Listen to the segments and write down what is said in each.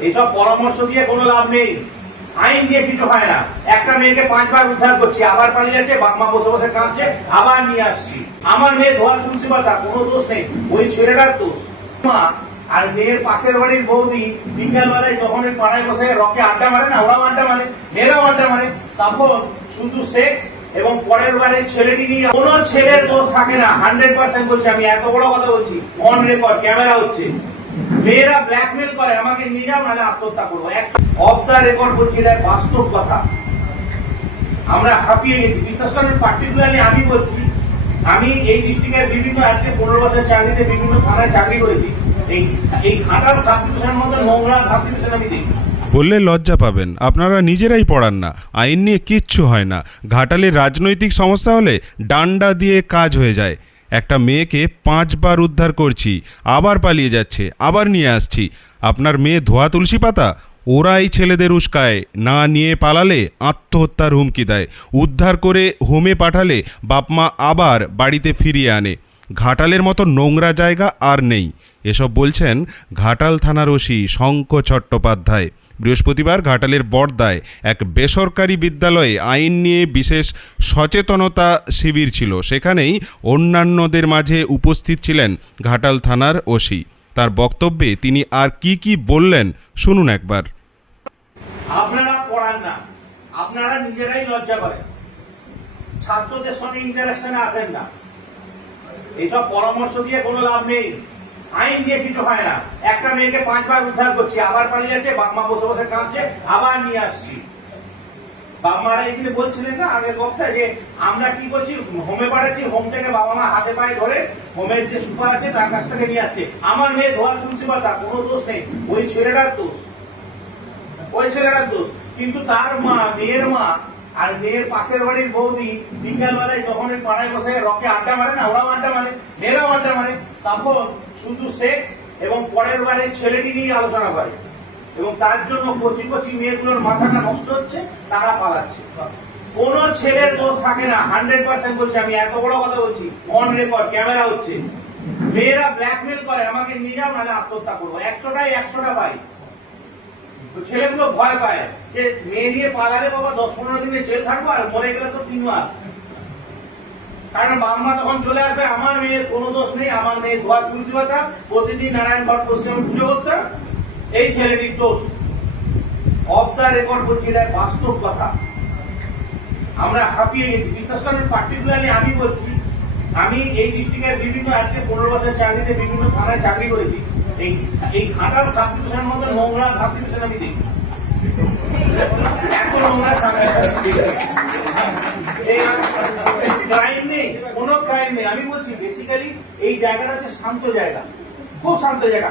এইসব পরামর্শ দিয়ে কোনো লাভ নেই। আইন দিয়ে কিছু হয় না। একটা মেয়েকে পাঁচবার উদ্ধার করছি, আবার পালিয়ে যাচ্ছে, বাপ মা বসে বসে কাঁদছে, আবার নিয়ে আসছি। আমার মেয়ে ধোয়া তুলসী পাতা কোনো দোষ নেই। ওই ছেলেটার দোষ। মা, আর মেয়ের পাশের বাড়ির বৌদি বিকাল বেলায় যখন ওই পাড়ায় বসে রকে আড্ডা মারে না, ওরাও আড্ডা মারে, মেয়েরাও আড্ডা মারে তখন শুধু সেক্স এবং পরের বারের ছেলেটি নিয়ে কোনো ছেলের দোষ থাকে না। হান্ড্রেড পার্সেন্ট বলছি, আমি এত বড় কথা বলছি। অন রেকর্ড ক্যামেরা হচ্ছে। মেয়েরা ব্ল্যাকমেল করে, আমাকে নিয়ে যাও নাহলে আত্মহত্যা করব। অফ দ্য রেকর্ড বলছি, এটা বাস্তব কথা। আমরা হাঁপিয়ে গেছি। বিশেষ করে পার্টিকুলারলি আমি বলছি, আমি এই ডিস্ট্রিক্টের বিভিন্ন আজকে পনেরো বছর চাকরিতে বিভিন্ন থানায় চাকরি করেছি। এই এই ঘাটাল সাব ডিভিশনের মধ্যে নোংরা সাব ডিভিশন আমি দেখি বললে লজ্জা পাবেন। আপনারা নিজেরাই পড়ান না। আইন নিয়ে কিচ্ছু হয় না। ঘাটালে রাজনৈতিক সমস্যা হলে ডান্ডা দিয়ে কাজ হয়ে যায়। একটা মেয়েকে পাঁচবার উদ্ধার করছি, আবার পালিয়ে যাচ্ছে, আবার নিয়ে আসছি। আপনার মেয়ে ধোয়া তুলসী পাতা? ওরাই ছেলেদের উস্কায়, না নিয়ে পালালে আত্মহত্যার হুমকি দেয়। উদ্ধার করে হোমে পাঠালে বাপমা আবার বাড়িতে ফিরিয়ে আনে। ঘাটালের মতো নোংরা জায়গা আর নেই। এসব বলছেন ঘাটাল থানার ওসি শঙ্খ চট্টোপাধ্যায়। বৃহস্পতিবার ঘাটালের বর্দায় এক বেসরকারি বিদ্যালয়ে আইন নিয়ে বিশেষ সচেতনতা শিবির ছিল। সেখানেই অন্যান্যদের মাঝে উপস্থিত ছিলেন ঘাটাল থানার ওসি। তার বক্তব্যে তিনি আর কি কি বললেন শুনুন একবার। আপনারা পড়ান না। আপনারা নিজেরাই লজ্জা করেন। ছাত্রদের সঙ্গে ইন্টারাকশনে আসেন না। এইসব পরামর্শ দিয়ে কোনো লাভ নেই। আইন দিয়ে কিছু হয় না। একটা মেয়েকে পাঁচবার উদ্ধার করছি, আবার পালিয়ে যাচ্ছে বাপ মা বসে বসে কাঁদছে, আবার নিয়ে আসছি। এখানে বলছিলেন না আগের যে, আমরা কি করছি, হোমে পাঠাচ্ছি, হোম থেকে বাবা মা হাতে পায়ে ধরে হোমের যে সুপার আছে তার কাছ থেকে নিয়ে আসছে। আমার মেয়ে ধোয়া তুলসী পাতা, কোনো দোষ নেই, ওই ছেলেটার দোষ। ওই ছেলেটার দোষ। কিন্তু তার মা, মেয়ের মা আর মেয়ের পাশের বাড়ির বৌদি বিকাল বেলায় যখন ওই পাড়ায় বসে রকে আড্ডা মারে না, ওরাও আড্ডা মারে, মেয়েরাও আড্ডা মারে তখন শুধু সেক্স এবং পরের বারের ছেলেটি নিয়ে আলোচনা করে। এবং তার জন্য কচি কচি মেয়েগুলোর মাথাটা নষ্ট হচ্ছে, তারা পালাচ্ছে। কোন ছেলের দোষ থাকে না হান্ড্রেড পার্সেন্ট বলছি আমি, এত বড় কথা বলছি অন রেকর্ড ক্যামেরা হচ্ছে। মেয়েরা ব্ল্যাকমেল করে, আমাকে নিয়ে যাও, নাহলে আত্মহত্যা করব। একশোটাই একশোটা পাই। তো ছেলেগুলো ভয় পায় যে মেয়ে নিয়ে পালালে বাবা দশ পনেরো দিনে জেল থাকব আর মরে গেলে তো তিন মাস। কারণ বাবা মা তখন চলে আসবে, আমার মেয়ের কোনো দোষ নেই, আমার মেয়ে ধোয়া তুলসী পাতা প্রতিদিন নারায়ণ ঘট পশ্চিম পুজো করতাম এই ছেলেটির দোষ। অফ দ্য রেকর্ড বলছি, এটা বাস্তব কথা। আমরা হাঁপিয়ে গেছি। বিশেষ করে পার্টিকুলারলি আমি বলছি, আমি এই ডিস্ট্রিক্টের বিভিন্ন, আজকে পনেরো বছর চাকরিতে বিভিন্ন থানায় চাকরি করেছি। এই এই সাব মধ্যে নোংরা আমি দেখি। এত নোংরা ক্রাইম নেই, কোনো ক্রাইম নেই। আমি বলছি বেসিক্যালি এই জায়গাটা হচ্ছে শান্ত জায়গা। খুব শান্ত জায়গা।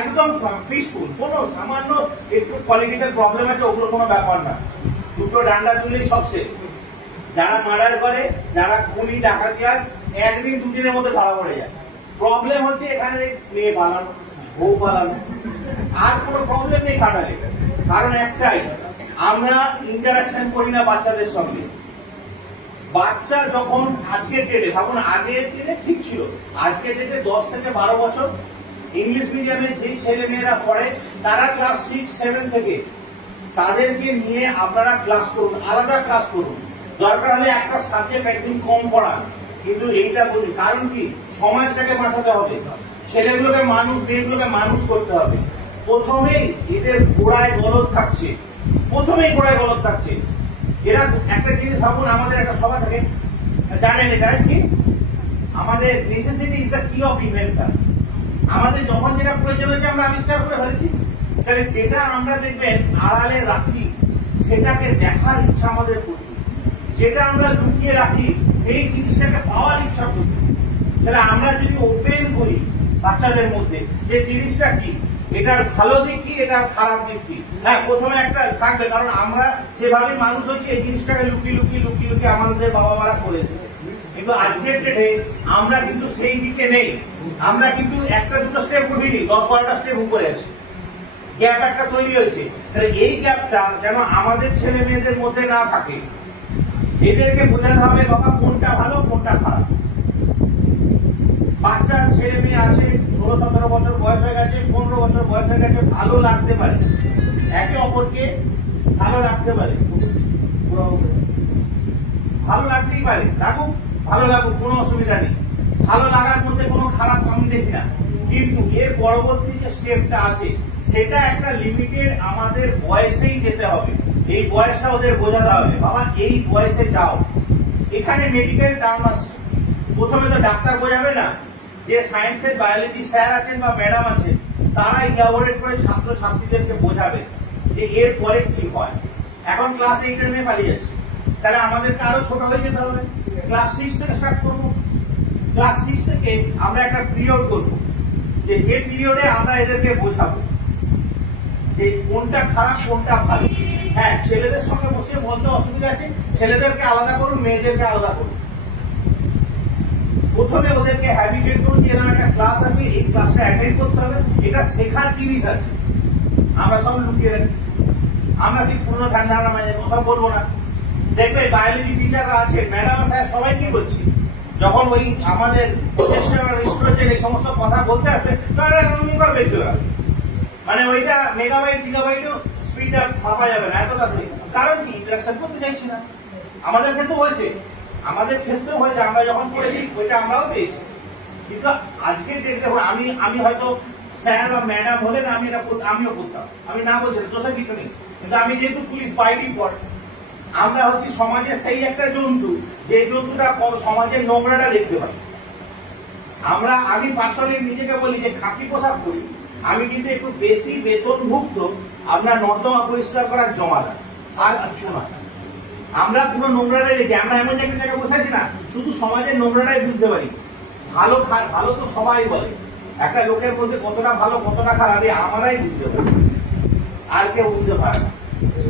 একদম পিসফুল কোনো সামান্য একটু পলিটিক্যাল প্রবলেম আছে, ওগুলো কোনো ব্যাপার না। দুটো ডান্ডা তুলেই সব শেষ। যারা মার্ডার করে, যারা খুনি, ডাকাতি হয়, একদিন দুদিনের মধ্যে ধরা পড়ে যায়। প্রবলেম হচ্ছে এখানে মেয়ে পালানো আর কোনো প্রবলেম নেই কাটালে। কারণ একটাই, আমরা ইন্টারাকশন করি না বাচ্চাদের সঙ্গে। বাচ্চা যখন আজকের ডেটে ভাবুন, আগের ডেটে ঠিক ছিল। আজকের ডেটে দশ থেকে বারো বছর। ইংলিশ মিডিয়ামে যেই ছেলে মেয়েরা পড়ে, তারা ক্লাস সিক্স সেভেন থেকে। তাদেরকে নিয়ে আপনারা ক্লাস করুন, আলাদা ক্লাস করুন। দরকার হলে একটা সাবজেক্ট একদিন কম পড়ান। কিন্তু এইটা বলি কারণ কি? সমাজটাকে বাঁচাতে হবে। ছেলেগুলোকে মানুষ, মেয়েগুলোকে মানুষ করতে হবে। প্রথমেই এদের গোড়ায় গলদ থাকছে। প্রথমেই গোড়ায় গলদ থাকছে। এরা একটা জিনিস ভাবুন, আমাদের একটা সভা থাকে। জানেন এটা কি? আমাদের necessity is the key of invention আমাদের যখন যেটা প্রয়োজন হচ্ছে আমরা আবিষ্কার করে ফেলেছি। তাহলে যেটা আমরা দেখবেন আড়ালে রাখি, সেটাকে দেখার ইচ্ছা আমাদের প্রচুর। যেটা আমরা লুকিয়ে রাখি, সেই জিনিসটাকে পাওয়ার ইচ্ছা প্রচুর। তাহলে আমরা যদি ওপেন করি বাচ্চাদের মধ্যে যে জিনিসটা কি? এটার ভালো দিক কি, এটার খারাপ দিক কি? হ্যাঁ প্রথমে একটা থাকবে, কারণ আমরা যেভাবে মানুষ হচ্ছে এই জিনিসটাকে লুকিয়ে লুকিয়ে লুকিয়ে লুকিয়ে আমাদের বাবা মারা করেছে। কিন্তু আজকের ডেটে আমরা কিন্তু সেই দিকে নেই। আমরা কিন্তু একটা দুটো স্টেপ উঠিনি, দশ বারোটা স্টেপ উপরে আছি। গ্যাপ একটা তৈরি হয়েছে। তাহলে এই গ্যাপটা যেন আমাদের ছেলে মেয়েদের মধ্যে না থাকে। এদেরকে বোঝাতে হবে, বাবা, কোনটা ভালো, কোনটা খারাপ। বাচ্চা ছেলে মেয়ে আছে, ষোলো সতেরো বছর বয়স হয়ে গেছে, পনেরো বছর বয়স হয়ে গেছে, ভালো লাগতে পারে। একে অপরকে ভালো লাগতে পারে। ভালো লাগতেই পারে। লাগুক, ভালো লাগুক, কোনো অসুবিধা নেই। ভালো লাগার মধ্যে কোনো খারাপ আমি দেখি না। কিন্তু এর পরবর্তী যে স্টেপটা আছে, সেটা একটা লিমিটেড আমাদের বয়সেই যেতে হবে। এই বয়সটা ওদের বোঝাতে হবে। বাবা, এই বয়সে যাও। এখানে মেডিকেল টার্ম আছে। প্রথমে তো ডাক্তার বোঝাবে না। যে সায়েন্সের বায়োলজি স্যার আছেন বা ম্যাডাম আছেন, তারা ইলাবোরেট করে ছাত্র ছাত্রীদেরকে বোঝাবে যে এর পরে কি হয়। এখন ক্লাস এইট মেয়ে পালিয়ে যাচ্ছে। তাহলে আমাদেরকে আরও ছোট হয়ে যেতে হবে। ক্লাস সিক্স থেকে স্টার্ট করব। ক্লাস সিক্স থেকে আমরা একটা পিরিয়ড করব, যে যে পিরিয়ডে আমরা এদেরকে বোঝাবো যে কোনটা খারাপ, কোনটা ভালো। হ্যাঁ ছেলেদের সঙ্গে বসে বলতে অসুবিধা আছে, ছেলেদেরকে আলাদা করুন, মেয়েদেরকে আলাদা করুন। প্রথমে ওদেরকে হ্যাবিটেট করুন যে একটা ক্লাস আছে, এই ক্লাসটা অ্যাটেন্ড করতে হবে। এটা শেখার জিনিস আছে। আমরা সব লুকিয়ে রাখি। আমরা সেই পুরনো ধারণা মানে ওসব বলব না। দেখবে বায়োলজি টিচাররা আছে ম্যাডাম স্যার সবাইকে বলছি, যখন ওই আমাদের নিশ্চয় এই সমস্ত কথা বলতে আসবে তাহলে করে বের মানে ওইটা মেগাবাইট জিগাবাইটও স্পিডটা মাপা যাবে না এত তাড়াতাড়ি কারণ কি? ইন্টারাকশন করতে চাইছি না। আমাদের ক্ষেত্রে হয়েছে। আমাদের ক্ষেত্রেও হয়েছে আমরা যখন করেছি, ওইটা আমরাও পেয়েছি। কিন্তু আজকের ডেটে আমি আমি হয়তো স্যার বা ম্যাডাম হলে না আমি এটা আমিও করতাম। আমি না বলছি দোষের কিছু নেই। কিন্তু আমি যেহেতু পুলিশ বাই রিপোর্ট আমরা হচ্ছি সমাজের সেই একটা জন্তু, যে জন্তুটা সমাজের নোংরাটা দেখতে পাই। আমরা, আমি পার্সোনালি নিজেকে বলি যে খাকি পোশাক করি আমি কিন্তু একটু বেশি বেতনভুক্ত আপনার নর্দমা পরিষ্কার করার জমা জমাদার আর কিছু না আমরা পুরো নোংরাটাই দেখি, আমরা এমন একটা জায়গায় বসে আছি না, শুধু সমাজের নোংরাটাই বুঝতে পারি। ভালো ভালো তো সবাই বলে। একটা লোকের মধ্যে কতটা ভালো, কতটা খারাপ, এই আমরাই বুঝতে পারি। আর কেউ বুঝতে পারে না।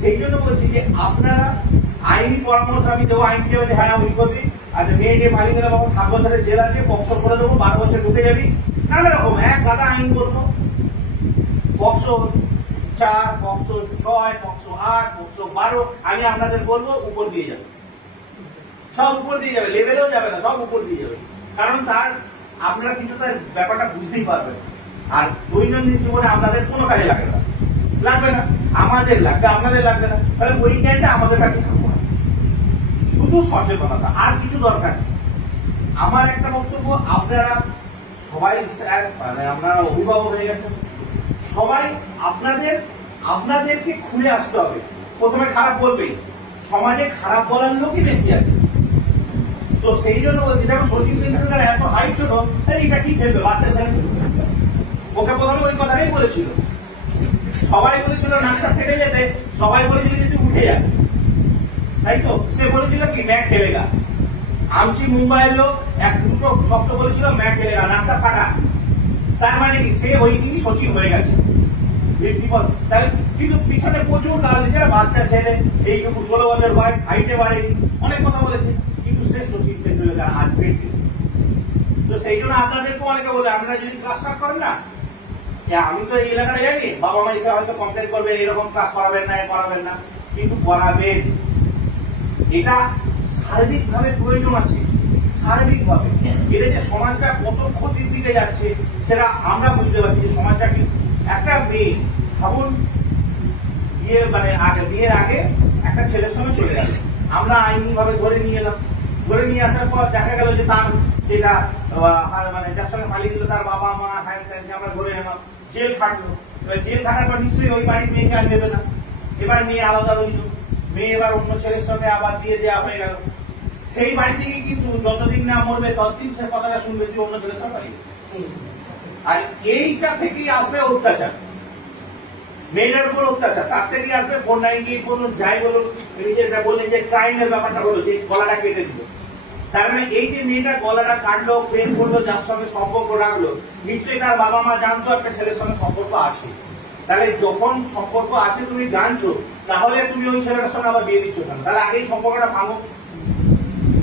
সেই জন্য বলছি যে আপনারা আইনি পরামর্শ আমি দেবো, আইন দিয়ে বলে হ্যাঁ ওই করবি। আর মেয়ে যে মালিক বাবা সাত বছরের জেল আছে, বক্স করে দেবো, বারো বছর ঢুকে যাবি। নানা রকম, এক গাদা আইন করব। বক্স চার, বক্স ছয়, বক্স আট বারো, আমি আপনাদের বলব উপর দিয়ে যাবে। সব উপর দিয়ে যাবে লেভেলেও যাবে না, সব উপর দিয়ে যাবে। কারণ তার, আপনারা কিন্তু তার ব্যাপারটা বুঝতেই পারবেন। আর দৈনন্দিন জীবনে আপনাদের কোনো কাজে লাগবে না। লাগবে না। আমাদের লাগবে, আপনাদের লাগবে না। তাহলে ওই জ্ঞানটা আমাদের কাছে থাকব শুধু সচেতনতা, আর কিছু দরকার আমার একটা বক্তব্য, আপনারা সবাই মানে আপনারা অভিভাবক হয়ে গেছেন। সবাই আপনাদের আপনাদেরকে খুলে আসতে হবে। প্রথমে খারাপ বলবেই। সমাজে খারাপ বলার লোকই বেশি আছে। তো সেই জন্য বলছি, দেখো সচিন তেন্ডুলকার এত হাইট ছিল এটা কি খেলবে? বাচ্চা ছেলে? ওকে প্রথমে ওই কথাটাই বলেছিল। সবাই বলেছিল, নাকটা ফেটে যেতে। সবাই বলেছিল যে উঠে যাবে তাই তো? সে বলেছিল কি, ম্যাক খেলেগা আমচি মুম্বাইয়ের লোক এক দুটো শব্দ বলেছিল, ম্যাক খেলেগা নাকটা ফাটা। তার মানে কি? সে ওই দিনই সচিন হয়ে গেছে। বিপদ তাই কিন্তু পিছনে প্রচুর কারণ যারা বাচ্চা ছেলে, এইটুকু ষোলো বছর বয়স, হাইটে বাড়ে। অনেক কথা বলেছে, কিন্তু সে সচিন তেন্ডুলকার আজকের। তো সেই জন্য আপনাদেরকে অনেকে বলে, আপনারা যদি ক্লাস স্টার্ট করেন না আমি তো এই এলাকাটা জানি, বাবা মা এসে হয়তো কমপ্লেন করবেন, এরকম ক্লাস করাবেন না করাবেন না, কিন্তু করাবেন। এটা সার্বিকভাবে প্রয়োজন আছে সার্বিকভাবে এটা যে সমাজটা কত ক্ষতির দিকে যাচ্ছে, সেটা আমরা বুঝতে পারছি, সমাজটা কি একটা মেয়ে, ভাবুন, বিয়ে মানে আগে, বিয়ের আগে একটা ছেলের সঙ্গে চলে গেল। আমরা আইনি ভাবে ধরে নিয়ে এলাম। ধরে নিয়ে আসার পর দেখা গেল যে তার যেটা মানে যার সঙ্গে পালিয়ে গেল তার বাবা, মা হ্যাঁ ত্যানকে আমরা ধরে এলাম, জেল খাটলো। এবার জেল খাটার পর নিশ্চয়ই ওই বাড়ির মেয়েকে আর নেবে না। এবার মেয়ে আলাদা রইল। মেয়ে এবার অন্য ছেলের সঙ্গে আবার দিয়ে দেওয়া হয়ে গেল। সেই বাড়ি থেকে কিন্তু যতদিন না মরবে ততদিন সে কথাটা শুনবে যে অন্য ছেলের সঙ্গে পালিয়ে। আর এইটা থেকেই আসবে অত্যাচার। মেয়েটার উপর অত্যাচার। তার থেকে আসবে ফোর নাইনটি বলুন যাই বলুন যে বললেন যে ক্রাইমের ব্যাপারটা হলো, যে গলাটা কেটে দিল। তার মানে এই যে মেয়েটা গলাটা কাটলো, প্রেম করল, যার সঙ্গে সম্পর্ক রাখল, নিশ্চয়ই তার বাবা মা জানতো একটা ছেলের সঙ্গে সম্পর্ক আছে। তাহলে যখন সম্পর্ক আছে তুমি জানছো, তাহলে তুমি ওই ছেলেটার সঙ্গে আবার বিয়ে দিচ্ছ কেন? তাহলে আগেই সম্পর্কটা ভাঙো।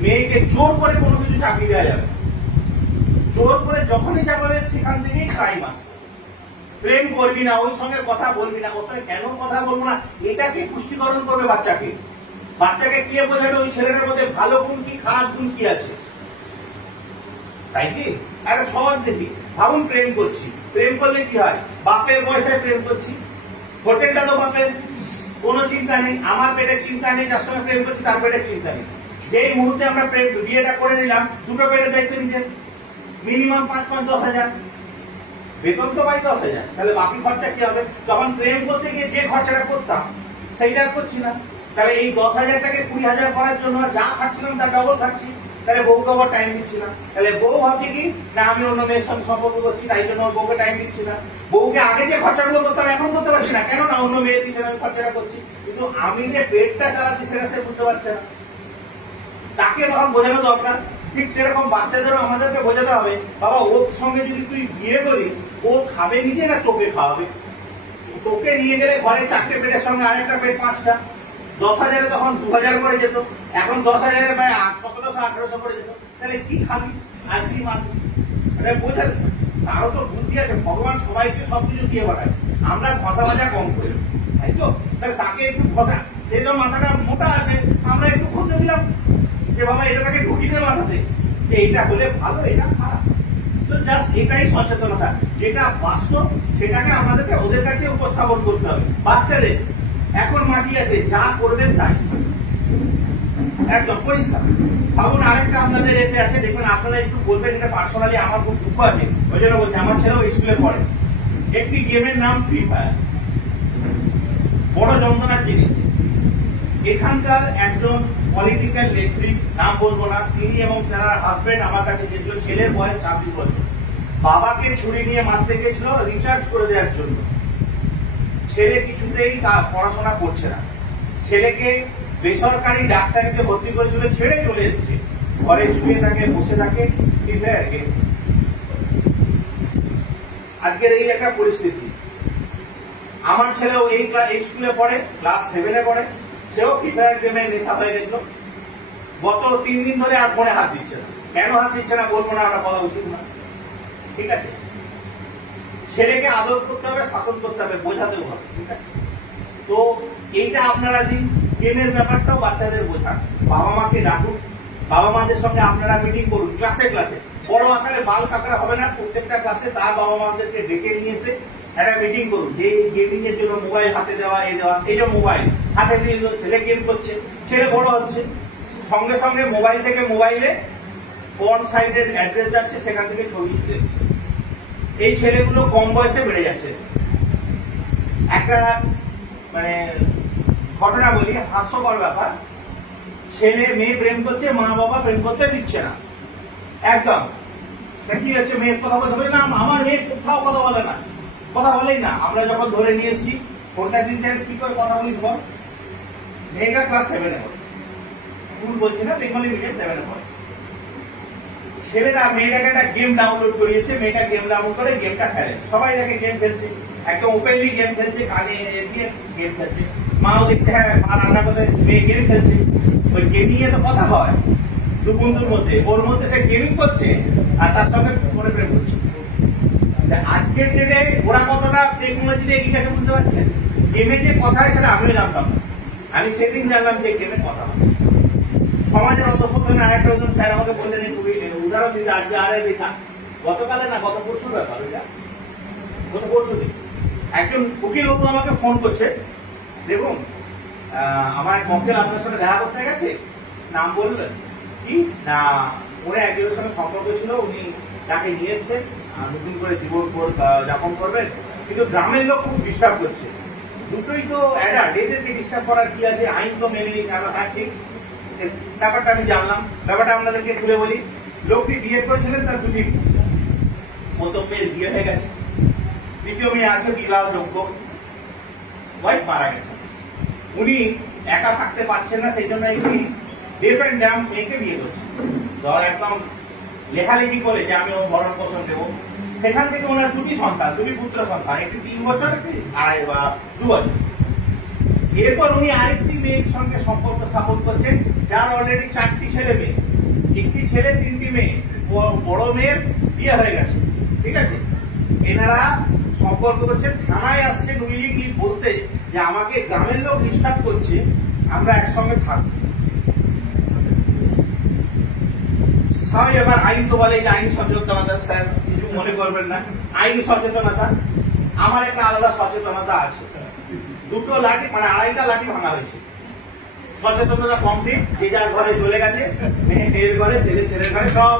মেয়েকে জোর করে কোনো কিছু চাকরি দেওয়া যাবে না। জোর করে যখনই চাপাবে সেখান থেকেই ক্রাইম আসবে প্রেম করবি না, ওর সঙ্গে কথা বলবি না, ওর সঙ্গে কেন কথা বলব না, এটাকে পুষ্টিকরণ করবে বাচ্চাকে। বাচ্চাকে কে বোঝাবে? ওই ছেলেটার মধ্যে ভালো গুণ কি, খারাপ গুণ কি আছে? তাই কি? একটা সহজ দেখি। ভাবুন প্রেম করছি। প্রেম করলে কি হয়? বাপের পয়সায় প্রেম করছি। হোটেলটা তো বাপের কোনো চিন্তা নেই। আমার পেটের চিন্তা নেই যার সঙ্গে প্রেম করছি, তার পেটের চিন্তা নেই। যেই মুহূর্তে আমরা প্রেম, বিয়েটা করে নিলাম, দুটো পেটের দায়িত্ব নিজের। মিনিমাম পাঁচ পাঁচ দশ হাজার। বেতন তো পাই দশ হাজার। তাহলে বাকি খরচা কি হবে? তখন প্রেম করতে গিয়ে যে খরচাটা করতাম, সেইটা করছি না। তাহলে এই দশ হাজারটাকে কুড়ি হাজার করার জন্য যা খাচ্ছিলাম তার ডবল খাচ্ছি তাহলে বউকে আবার টাইম দিচ্ছি না। তাহলে বউ ভাবছে কি, না, আমি অন্য মেয়ের সঙ্গে সম্পর্ক করছি, তাই জন্য বউকে টাইম দিচ্ছি না। বউকে আগে যে খরচাগুলো করতাম এখন করতে পারছি না। কেন না অন্য মেয়ের পিছনে আমি খরচাটা করছি। কিন্তু আমি যে পেটটা চালাচ্ছি, সেটা সে বুঝতে পারছে না। তাকে তখন বোঝানো দরকার। ঠিক সেরকম বাচ্চাদেরও আমাদেরকে বোঝাতে হবে, বাবা, ওর সঙ্গে যদি তুই বিয়ে করিস, ও খাবে নিজে না তোকে খাওয়াবে? তোকে নিয়ে গেলে ঘরে চারটে পেটের সঙ্গে আরেকটা পেট পাঁচটা। দশ হাজারে তখন দু হাজার করে যেত। এখন দশ হাজারে প্রায় সতেরোশো, আঠারোশো করে যেত। তাহলে কি খাবি? আর কি মানবি মানে বোঝাতে তারও তো বুদ্ধি আছে। ভগবান সবাইকে সবকিছু দিয়ে পাঠায়। আমরা ঘষা ভাজা কম করি তাই তো? তাহলে তাকে একটু ঘষা। সেই মাথাটা মোটা আছে, আমরা একটু ঘষে দিলাম। যে বাবা, এটা তাকে মাথাতে। যে এটা হলে ভালো, এটা খারাপ। তো জাস্ট এটাই সচেতনতা। যেটা বাস্তব, সেটাকে আমাদেরকে ওদের কাছে উপস্থাপন করতে হবে। বাচ্চাদের, এখন মাটি আছে, যা করবেন তাই। একদম পরিষ্কার। ভাবুন, আরেকটা আপনাদের এতে আছে দেখবেন আপনারা একটু বলবেন, এটা পার্সোনালি আমার খুব দুঃখ আছে। ওই জন্য বলছি, আমার ছেলেও স্কুলে পড়ে। একটি গেমের নাম ফ্রি ফায়ার বড় যন্ত্রণার জিনিস। এখানকার একজন পলিটিক্যাল নেত্রী, নাম বলব না, তিনি এবং তার হাজবেন্ড আমার কাছে গেছিল, ছেলের বয়স ছাব্বিশ বছর। বাবাকে ছুরি নিয়ে মারতে গেছিল রিচার্জ করে দেওয়ার জন্য। ছেলে কিছুতেই তা পড়াশোনা করছে না। ছেলেকে বেসরকারি ডাক্তারিতে ভর্তি করেছিল ছেড়ে চলে এসেছে। ঘরে শুয়ে থাকে, বসে থাকে। আজকের এই একটা পরিস্থিতি। আমার ছেলেও এই ক্লা- এই স্কুলে পড়ে ক্লাস সেভেনে পড়ে। সেও ফ্রি ফায়ার গেমে নেশা হয়ে গেছিল। গত তিন দিন ধরে আর ফোনে হাত দিচ্ছে না। কেন হাত দিচ্ছে না বলব না বলা উচিত না। ঠিক আছে? ছেলেকে আদর করতে হবে, শাসন করতে হবে, বোঝাতেও হবে, ঠিক আছে? তো এইটা আপনারা দিন। গেমের ব্যাপারটাও বাচ্চাদের বোঝান। বাবা মাকে ডাকুন। বাবা মাদের সঙ্গে আপনারা মিটিং করুন। ক্লাসে ক্লাসে বড় আকারে, বাল কাকারা হবে না। প্রত্যেকটা ক্লাসে তার বাবা মাদেরকে ডেকে নিয়ে এসে একটা মিটিং করুন। যে এই গেমিং এর জন্য মোবাইল হাতে দেওয়া এই দেওয়া, এই যে মোবাইল হাতে দিয়ে দিল, ছেলে গেম করছে ছেলে বড় হচ্ছে। সঙ্গে সঙ্গে মোবাইল থেকে মোবাইলে কোন সাইডের অ্যাড্রেস যাচ্ছে সেখান থেকে ছবি দিচ্ছে এই ছেলেগুলো কম বয়সে বেড়ে যাচ্ছে। একটা মানে ঘটনা বলি হাস্যকর ব্যাপার। ছেলে মেয়ে প্রেম করছে মা বাবা প্রেম করতে দিচ্ছে না। একদম। কি হচ্ছে মেয়ের কথা বলতে হবে না আমার মেয়ে কোথাও কথা বলে না। কথা বলেই না। আমরা যখন ধরে নিয়ে এসেছি ফোনটা দিন কি করে কথা বলি বল? মেয়েটা ক্লাস সেভেনে পড়ে স্কুল বলছি না, বেঙ্গলি মিডিয়াম সেভেনে পড়ে ছেলেরা মেয়েটাকে একটা গেম ডাউনলোড করিয়েছে, মেয়েটা গেম ডাউনলোড করে গেমটা খেলে। সবাই দেখে গেম খেলছে। একদম ওপেনলি গেম খেলছে, কানে দিয়ে গেম খেলছে। মাও দেখছে হ্যাঁ মা রান্না করে মেয়ে গেম খেলছে। ওই গেমিং এ তো কথা হয় দু বন্ধুর মধ্যে। ওর মধ্যে সে গেমিং করছে আর তার সঙ্গে ফোনে প্রেম করছে। আজকের ডেটে ওরা কতটা টেকনোলজি এগিয়ে গেছে বুঝতে পারছেন? গেমে যে কথা হয় সেটা আমিও জানতাম না। আমি সেদিন জানলাম যে গেমে কথা সমাজের অন্তঃপ্রধান আরেকটা একজন স্যার আমাকে বললেন খুবই উদাহরণ দিতে আজকে আরে দেখা গতকালে না, গত পরশুর ব্যাপার গত পরশু দিন। একজন উকিল বাবু আমাকে ফোন করছে। দেখুন আমার এক মক্কেল আপনার সঙ্গে দেখা করতে গেছে? নাম বললেন কি? না, ওরা একজনের সঙ্গে সম্পর্ক ছিল, উনি তাকে নিয়ে এসছেন। নতুন করে জীবন যাপন করবেন। কিন্তু গ্রামের লোক খুব ডিস্টার্ব করছে। দুটোই তো অ্যাডাল্ট এদেরকে ডিস্টার্ব করার কি আছে? আইন তো মেনে নিচ্ছে আমরা হ্যাঁ ঠিক। ব্যাপারটা আমি জানলাম। ব্যাপারটা আপনাদেরকে খুলে বলি। লোকটি বিয়ে করেছিলেন তার দুটি প্রথম মেয়ের বিয়ে হয়ে গেছে। দ্বিতীয় মেয়ে আছে বিবাহযোগ্য ওয়াইফ মারা গেছে। উনি একা থাকতে পারছেন না, সেই জন্য একটি অ্যান্ড ড্যাম মেয়েকে বিয়ে করছে। ধর একদম লেখালেখি করে যে আমি ওর ভরণ পোষণ দেবো। সেখান থেকে ওনার দুটি সন্তান, দুটি পুত্র সন্তান, একটি তিন বছর, একটি আড়াই বা দু বছর। এরপর উনি আরেকটি মেয়ের সঙ্গে সম্পর্ক স্থাপন করছেন, যার অলরেডি চারটি ছেলে মেয়ে। একটি ছেলে, তিনটি মেয়ে। বড় মেয়ের বিয়ে হয়ে গেছে, ঠিক আছে? এনারা সম্পর্ক করছেন, থানায় আসছেন উইলিংলি বলতে যে আমাকে গ্রামের লোক ডিস্টার্ব করছে, আমরা একসঙ্গে থাকব। স্বাভাবিক ব্যাপার আইন তো বলে যে আইন সচেতনতা স্যার। মনে করবেন না, আইনি সচেতনতা, আমার একটা আলাদা সচেতনতা আছে। দুটো লাঠি মানে আড়াইটা লাঠি ভাঙা হয়েছে। সচেতনতা কমপ্লিট যে যার ঘরে চলে গেছে, মেয়ের ঘরে, ছেলে, ছেলের ঘরে, সব।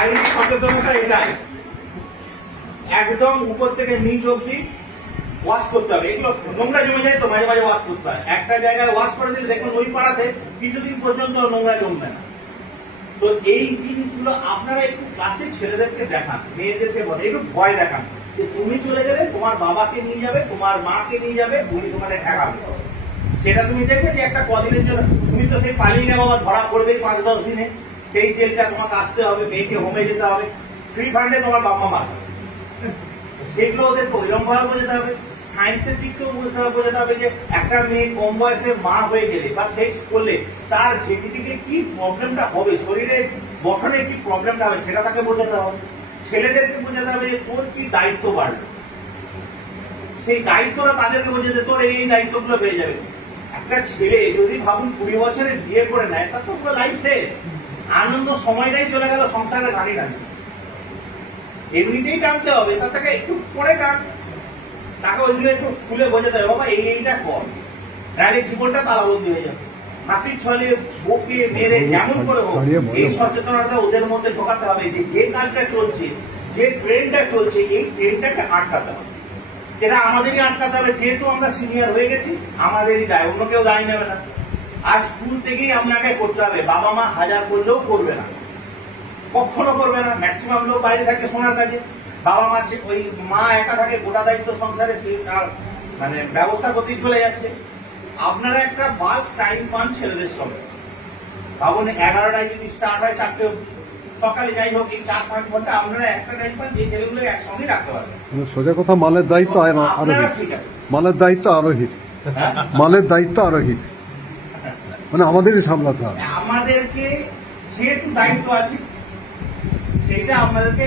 আইনি সচেতনতা এটাই। একদম উপর থেকে নিচ অব্দি ওয়াশ করতে হবে। এগুলো নোংরা জমে যায় তো মাঝে মাঝে ওয়াশ করতে হয়। একটা জায়গায় ওয়াশ করে দিলে দেখুন ওই পাড়াতে কিছুদিন পর্যন্ত নোংরা জমবে না। তো এই জিনিসগুলো আপনারা একটু ক্লাসে ছেলেদেরকে দেখান, মেয়েদেরকে বলে একটু ভয় দেখান যে তুমি চলে গেলে তোমার বাবাকে নিয়ে যাবে, তোমার মাকে নিয়ে যাবে তুমি তোমাকে ঠেকাবে। সেটা তুমি দেখবে যে একটা কদিনের জন্য, তুমি তো সেই পালিয়ে যাব বা ধরা পড়বেই পাঁচ দশ দিনে। সেই জেলটা তোমাকে আসতে হবে, মেয়েকে হোমে যেতে হবে। ফ্রি ফান্ডে তোমার বাবা মা সেগুলো ওদেরকে ওইরকম ভাবে বোঝাতে হবে। সায়েন্সের দিক থেকেও বুঝতে হবে, বোঝাতে হবে যে একটা মেয়ে কম বয়সে মা হয়ে গেলে বা সেক্স করলে তার জেনেটিকে কি প্রবলেমটা হবে? শরীরে গঠনে কি প্রবলেমটা হবে? সেটা তাকে বোঝাতে হবে। ছেলেদেরকে বোঝাতে হবে যে তোর কি দায়িত্ব বাড়বে? সেই দায়িত্বটা তাদেরকে বোঝাতে তোর এই দায়িত্বগুলো পেয়ে যাবে। একটা ছেলে যদি ভাবুন কুড়ি বছরে বিয়ে করে নেয়, তার তো পুরো লাইফ শেষ। আনন্দ সময়টাই চলে গেল, সংসারের ঘানি টানি। এমনিতেই টানতে হবে, তার থেকে একটু পরে টান। তাকে ওইগুলো একটু খুলে বোঝাতে হবে বাবা এই এইটা কর। নাহলে জীবনটা তালাবন্দি হয়ে যাবে। হাসির ছলে বকে মেরে যেমন করে হোক এই সচেতনতা ওদের মধ্যে ঢোকাতে হবে যে যে কাজটা চলছে যে ট্রেনটা চলছে এই ট্রেনটাকে আটকাতে হবে। সেটা আমাদেরই আটকাতে হবে যেহেতু আমরা সিনিয়র হয়ে গেছি আমাদেরই দায় অন্য কেউ দায় নেবে না। আর স্কুল থেকেই আপনাকে করতে হবে বাবা মা হাজার করলেও করবে না। কখনো করবে না ম্যাক্সিমাম লোক বাইরে থাকে সোনার কাজে। বাবা মা ওই মা একা থাকে গোটা দায়িত্ব সংসারে সে তার মানে ব্যবস্থা করতেই চলে যাচ্ছে। আপনারা একটা বাল্ক টাইম পান ছেলেদের সঙ্গে। ভাবুন এগারোটায় যদি স্টার্ট হয় চারটে অবধি। সকালে যাই হোক এই চার পাঁচ ঘণ্টা আপনারা একটা টাইম পান যে ছেলেগুলো একসঙ্গে রাখতে পারবেন মানে সোজা কথা মালের দায়িত্ব আর- আপনারা আরোহীর মালের দায়িত্ব আরোহীর হ্যাঁ? মালের দায়িত্ব আরোহীর মানে আমাদেরই সামলাতে হবে। আমাদেরকে যেহেতু দায়িত্ব আছে সেইটা আপনাদেরকে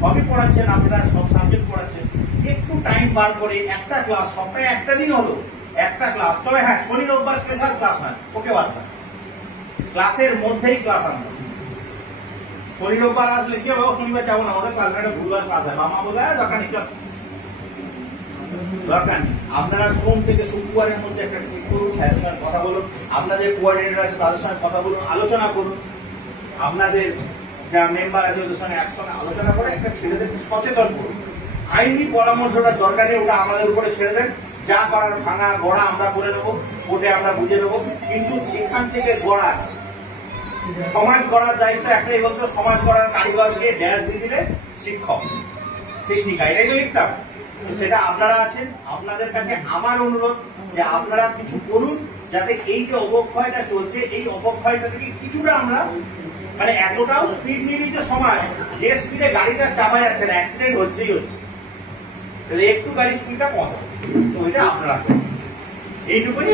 সবই পড়াচ্ছেন আপনারা সব সাবজেক্ট পড়াচ্ছেন। একটু টাইম বার করে একটা ক্লাস সপ্তাহে একটা দিন হলো একটা ক্লাস তবে হ্যাঁ শনি রোববার স্পেশাল ক্লাস হয় ওকে বার্তা ক্লাসের মধ্যেই ক্লাস আমরা। শনি রোববার আসলে কি হবে? শনিবার যাব না ওদের ক্লাস ভুলবার ক্লাস হয়। মামা বলে "আহ, দরকার নেই দরকার নেই। আপনারা সোম থেকে শুক্রবারের মধ্যে একটা ঠিক করুন স্যারের সঙ্গে কথা বলুন। আপনাদের কোঅর্ডিনেটর আছে তাদের সঙ্গে কথা বলুন আলোচনা করুন। আপনাদের মেম্বার আছে একসঙ্গে আলোচনা করে একটা ছেলেদেরকে সচেতন করুন। আইনি পরামর্শটা দরকার নেই, ওটা আমাদের উপরে ছেড়ে দেন। যা করার ভাঙা গড়া আমরা করে নেব, ওটা আমরা বুঝে নেব। কিন্তু যেখান থেকে গড়া, সমাজ গড়ার দায়িত্ব একটাই বলতো সমাজ গড়ার কারিগরকে ড্যাশ দিয়ে দিলে শিক্ষক। সেই আছে, এটাই তো লিখতাম। সেটা আপনারা আছেন, আপনাদের কাছে আমার অনুরোধ যে আপনারা কিছু করুন, যাতে এই যে অবক্ষয়টা চলছে, এই অবক্ষয়টা থেকে কিছুটা আমরা মানে এতটাও স্পিড নিয়ে নিচ্ছে সমাজ, যে স্পিডে গাড়িটা চাপা যাচ্ছে না অ্যাক্সিডেন্ট হচ্ছেই হচ্ছে। তাহলে একটু গাড়ির স্পিডটা কম। তো এটা আপনারা এইটুকুই